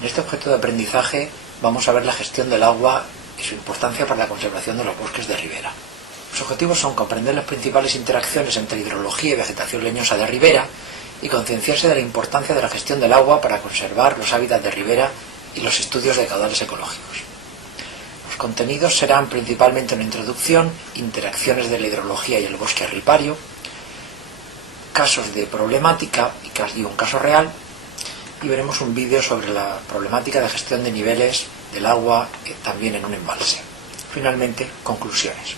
En este objeto de aprendizaje vamos a ver la gestión del agua y su importancia para la conservación de los bosques de ribera. Los objetivos son comprender las principales interacciones entre hidrología y vegetación leñosa de ribera y concienciarse de la importancia de la gestión del agua para conservar los hábitats de ribera y los estudios de caudales ecológicos. Los contenidos serán principalmente una introducción, interacciones de la hidrología y el bosque ripario, casos de problemática y un caso real, y veremos un vídeo sobre la problemática de gestión de niveles del agua también en un embalse. Finalmente, conclusiones.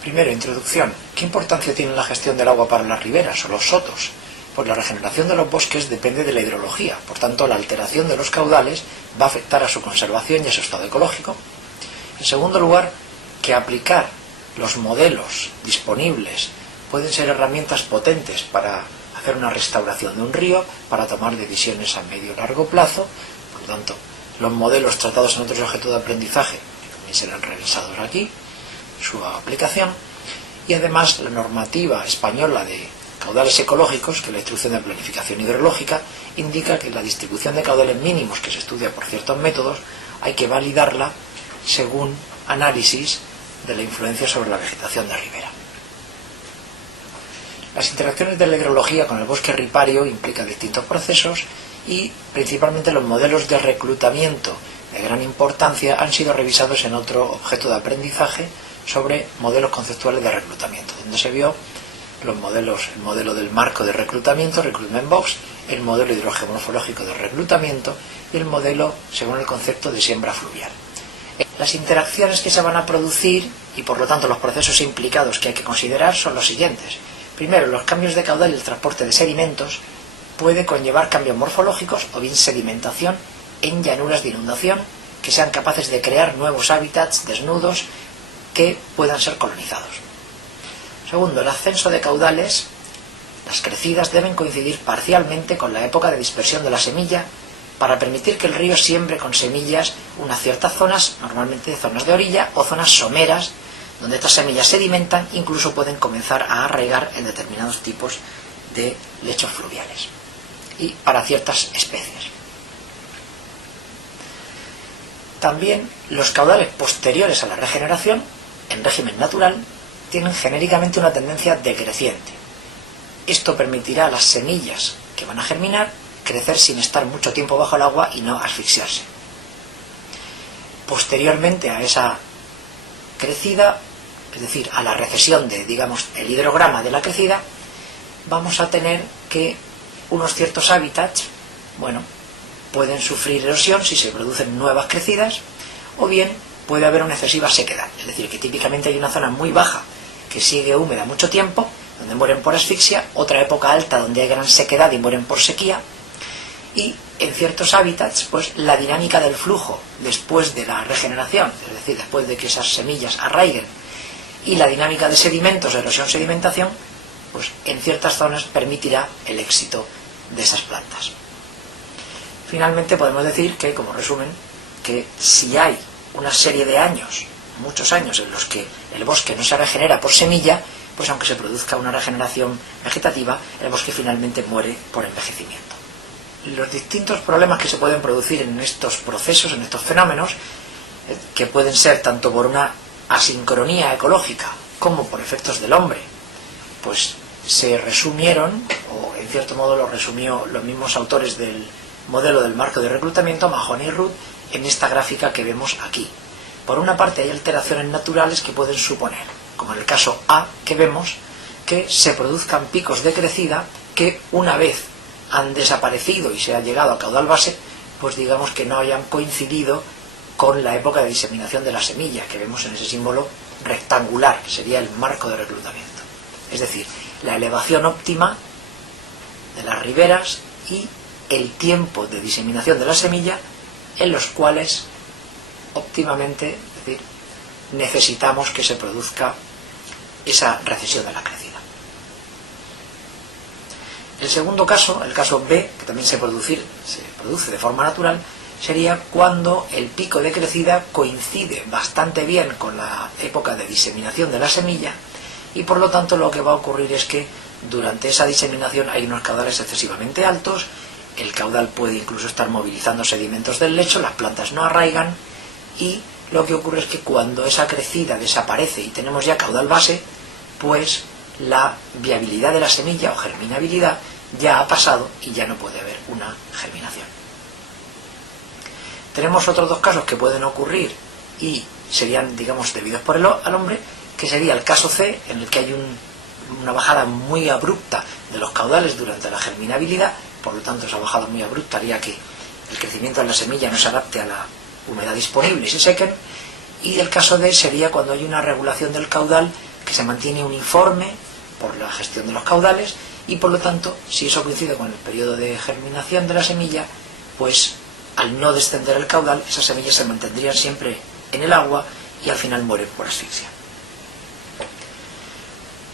Primero, introducción. ¿Qué importancia tiene la gestión del agua para las riberas o los sotos? Pues la regeneración de los bosques depende de la hidrología, por tanto la alteración de los caudales va a afectar a su conservación y a su estado ecológico. En segundo lugar, que aplicar los modelos disponibles pueden ser herramientas potentes para hacer una restauración de un río, para tomar decisiones a medio y largo plazo. Por lo tanto, los modelos tratados en otros objetos de aprendizaje también serán revisados aquí, su aplicación, y además la normativa española de caudales ecológicos, que es la instrucción de planificación hidrológica, indica que la distribución de caudales mínimos que se estudia por ciertos métodos hay que validarla según análisis de la influencia sobre la vegetación de ribera. Las interacciones de la hidrología con el bosque ripario implican distintos procesos y principalmente los modelos de reclutamiento de gran importancia han sido revisados en otro objeto de aprendizaje sobre modelos conceptuales de reclutamiento, donde se vio los modelos, el modelo del marco de reclutamiento, Recruitment Box, el modelo hidrogeomorfológico de reclutamiento y el modelo según el concepto de siembra fluvial. Las interacciones que se van a producir y por lo tanto los procesos implicados que hay que considerar son los siguientes. Primero, los cambios de caudal y el transporte de sedimentos puede conllevar cambios morfológicos o bien sedimentación en llanuras de inundación que sean capaces de crear nuevos hábitats desnudos que puedan ser colonizados. Segundo, el ascenso de caudales, las crecidas deben coincidir parcialmente con la época de dispersión de la semilla para permitir que el río siembre con semillas unas ciertas zonas, normalmente zonas de orilla o zonas someras, donde estas semillas sedimentan, incluso pueden comenzar a arraigar en determinados tipos de lechos fluviales y para ciertas especies. También los caudales posteriores a la regeneración, en régimen natural, tienen genéricamente una tendencia decreciente. Esto permitirá a las semillas que van a germinar crecer sin estar mucho tiempo bajo el agua y no asfixiarse. Posteriormente a esa crecida, es decir, a la recesión de, digamos, el hidrograma de la crecida, vamos a tener que unos ciertos hábitats, pueden sufrir erosión si se producen nuevas crecidas, o bien puede haber una excesiva sequedad, es decir, que típicamente hay una zona muy baja que sigue húmeda mucho tiempo, donde mueren por asfixia, otra época alta donde hay gran sequedad y mueren por sequía, y en ciertos hábitats, pues la dinámica del flujo después de la regeneración, es decir, después de que esas semillas arraiguen, y la dinámica de sedimentos, de erosión-sedimentación, pues en ciertas zonas permitirá el éxito de esas plantas. Finalmente podemos decir que, como resumen, que si hay una serie de años, muchos años en los que el bosque no se regenera por semilla, pues aunque se produzca una regeneración vegetativa, el bosque finalmente muere por envejecimiento. Los distintos problemas que se pueden producir en estos procesos, en estos fenómenos, que pueden ser tanto por una asincronía ecológica como por efectos del hombre, pues se resumieron, o en cierto modo lo resumió los mismos autores del modelo del marco de reclutamiento, Mahoney y Rudd, en esta gráfica que vemos aquí. Por una parte hay alteraciones naturales que pueden suponer, como en el caso A que vemos, que se produzcan picos de crecida que una vez han desaparecido y se ha llegado a caudal base, pues digamos que no hayan coincidido con la época de diseminación de la semilla, que vemos en ese símbolo rectangular, que sería el marco de reclutamiento. Es decir, la elevación óptima de las riberas y el tiempo de diseminación de la semilla en los cuales óptimamente, es decir, necesitamos que se produzca esa recesión de la crecida. El segundo caso, el caso B, que también se produce de forma natural, sería cuando el pico de crecida coincide bastante bien con la época de diseminación de la semilla y por lo tanto lo que va a ocurrir es que durante esa diseminación hay unos caudales excesivamente altos el caudal puede incluso estar movilizando sedimentos del lecho, las plantas no arraigan y lo que ocurre es que cuando esa crecida desaparece y tenemos ya caudal base, pues la viabilidad de la semilla o germinabilidad ya ha pasado y ya no puede haber una germinación. Tenemos otros dos casos que pueden ocurrir y serían, digamos, debidos por al hombre, que sería el caso C, en el que hay una bajada muy abrupta de los caudales durante la germinabilidad, por lo tanto esa bajada muy abrupta haría que el crecimiento de la semilla no se adapte a la humedad disponible y se sequen, y el caso D sería cuando hay una regulación del caudal que se mantiene uniforme por la gestión de los caudales, y por lo tanto, si eso coincide con el periodo de germinación de la semilla, pues al no descender el caudal, esas semillas se mantendrían siempre en el agua y al final mueren por asfixia.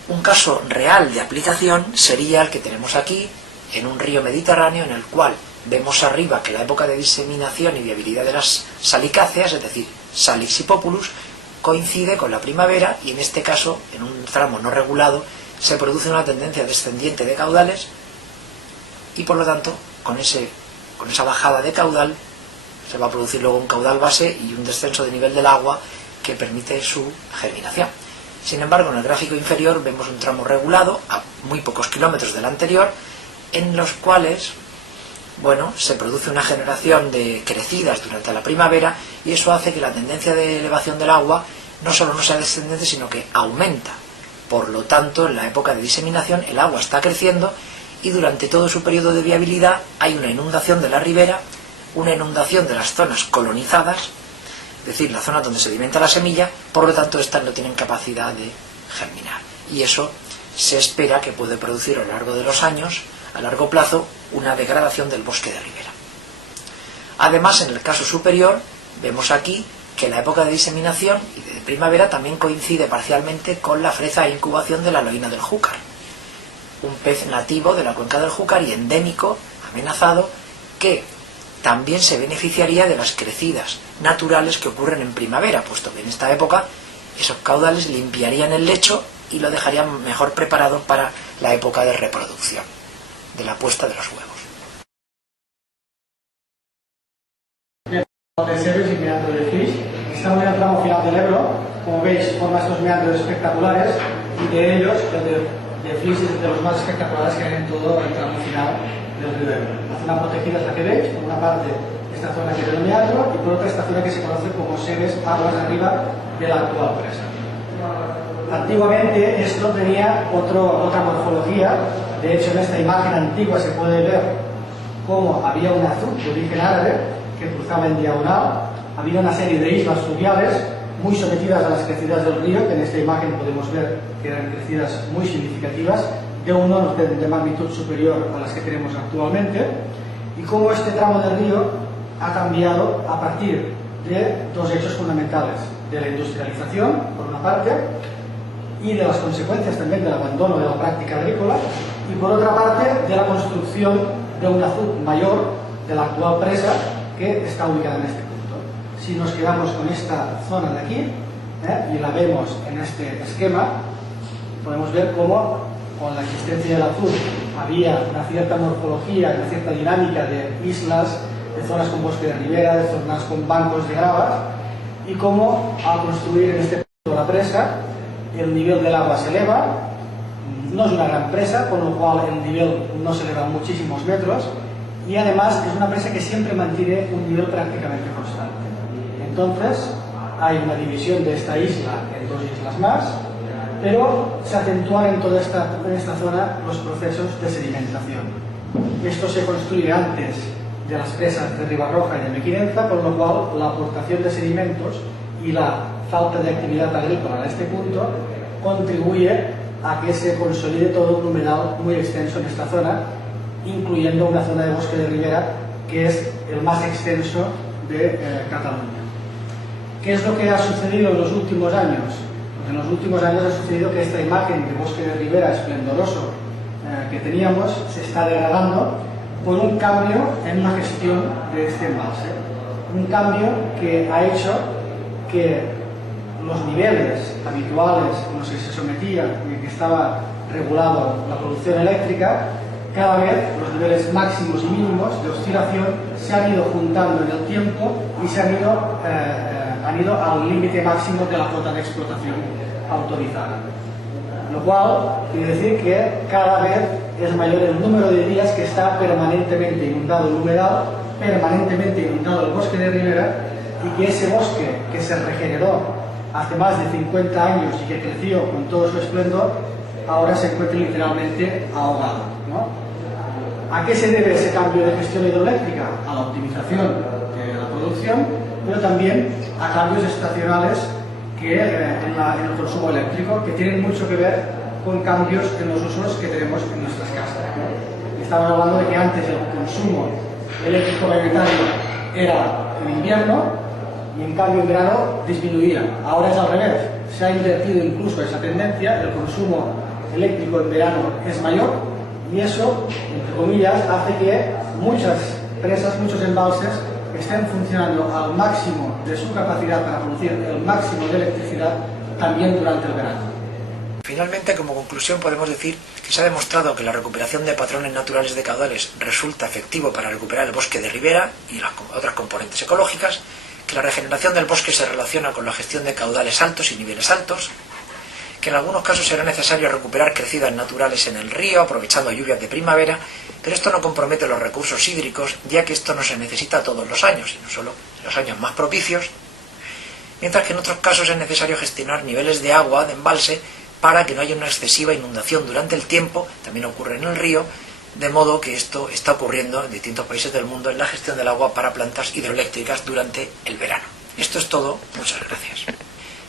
Un caso real de aplicación sería el que tenemos aquí, en un río mediterráneo, en el cual vemos arriba que la época de diseminación y viabilidad de las salicáceas, es decir, Salix y Populus, coincide con la primavera, y en este caso, en un tramo no regulado, se produce una tendencia descendiente de caudales y por lo tanto, con esa bajada de caudal, se va a producir luego un caudal base y un descenso de nivel del agua que permite su germinación. Sin embargo, en el gráfico inferior vemos un tramo regulado, a muy pocos kilómetros del anterior, en los cuales, bueno, se produce una generación de crecidas durante la primavera, y eso hace que la tendencia de elevación del agua no solo no sea descendente, sino que aumenta. Por lo tanto, en la época de diseminación el agua está creciendo y durante todo su periodo de viabilidad hay una inundación de la ribera, una inundación de las zonas colonizadas, es decir, la zona donde sedimenta la semilla, por lo tanto estas no tienen capacidad de germinar. Y eso se espera que puede producir a lo largo de los años, a largo plazo, una degradación del bosque de ribera. Además, en el caso superior, vemos aquí que la época de diseminación y de primavera también coincide parcialmente con la freza e incubación de la loína del Júcar, un pez nativo de la cuenca del Júcar y endémico, amenazado, que también se beneficiaría de las crecidas naturales que ocurren en primavera, puesto que en esta época esos caudales limpiarían el lecho y lo dejarían mejor preparado para la época de reproducción, de la puesta de los huevos. De Sebes y meandro de Flix. Estamos en el tramo final del Ebro. Como veis, forma estos meandros espectaculares, y de ellos, el de Flix es de los más espectaculares que hay en todo el tramo final del río Ebro. La zona protegida es la que veis, por una parte esta zona que es el meandro, y por otra esta zona que se conoce como Sebes, aguas de arriba de la actual presa. Antiguamente esto tenía otra morfología. De hecho, en esta imagen antigua se puede ver cómo había un azud de origen árabe que cruzaba en diagonal. Había una serie de islas fluviales muy sometidas a las crecidas del río, que en esta imagen podemos ver que eran crecidas muy significativas, de un orden de magnitud superior a las que tenemos actualmente, y cómo este tramo del río ha cambiado a partir de dos hechos fundamentales: de la industrialización, por una parte, y de las consecuencias también del abandono de la práctica agrícola, y por otra parte de la construcción de un azud mayor de la actual presa, que está ubicada en este punto. Si nos quedamos con esta zona de aquí, y la vemos en este esquema, podemos ver cómo con la existencia del azud había una cierta morfología, una cierta dinámica de islas, de zonas con bosque de ribera, de zonas con bancos de gravas, y cómo al construir en este punto la presa, el nivel del agua se eleva. No es una gran presa, con lo cual el nivel no se eleva muchísimos metros, y además es una presa que siempre mantiene un nivel prácticamente constante. Entonces hay una división de esta isla en dos islas más, pero se acentúan en toda esta zona los procesos de sedimentación. Esto se construye antes de las presas de Ribarroja y de Mequinenza, por lo cual la aportación de sedimentos y la falta de actividad agrícola en este punto contribuye a que se consolide todo un humedal muy extenso en esta zona, incluyendo una zona de bosque de ribera que es el más extenso de Cataluña. ¿Qué es lo que ha sucedido en los últimos años? Pues en los últimos años ha sucedido que esta imagen de bosque de ribera esplendoroso que teníamos se está degradando por un cambio en la gestión de este embalse. Un cambio que ha hecho que los niveles habituales a los que se sometía y que estaba regulado la producción eléctrica cada vez los niveles máximos y mínimos de oscilación se han ido juntando en el tiempo y se han ido al límite máximo de la cota de explotación autorizada. Lo cual quiere decir que cada vez es mayor el número de días que está permanentemente inundado el humedal, permanentemente inundado el bosque de ribera, y que ese bosque que se regeneró hace más de 50 años y que creció con todo su esplendor, ahora se encuentra literalmente ahogado, ¿no? ¿A qué se debe ese cambio de gestión hidroeléctrica? A la optimización de la producción, pero también a cambios estacionales que, en el consumo eléctrico, que tienen mucho que ver con cambios en los usos que tenemos en nuestras casas, ¿no? Estamos hablando de que antes el consumo eléctrico mayoritario era en invierno y en cambio en verano disminuía. Ahora es al revés, se ha invertido incluso esa tendencia, el consumo eléctrico en verano es mayor y eso, entre comillas, hace que muchas presas, muchos embalses estén funcionando al máximo de su capacidad para producir el máximo de electricidad también durante el verano. Finalmente, como conclusión, podemos decir que se ha demostrado que la recuperación de patrones naturales de caudales resulta efectivo para recuperar el bosque de ribera y las otras componentes ecológicas, que la regeneración del bosque se relaciona con la gestión de caudales altos y niveles altos, que en algunos casos será necesario recuperar crecidas naturales en el río, aprovechando lluvias de primavera, pero esto no compromete los recursos hídricos, ya que esto no se necesita todos los años, sino solo en los años más propicios, mientras que en otros casos es necesario gestionar niveles de agua, de embalse, para que no haya una excesiva inundación durante el tiempo, también ocurre en el río, de modo que esto está ocurriendo en distintos países del mundo en la gestión del agua para plantas hidroeléctricas durante el verano. Esto es todo, muchas gracias.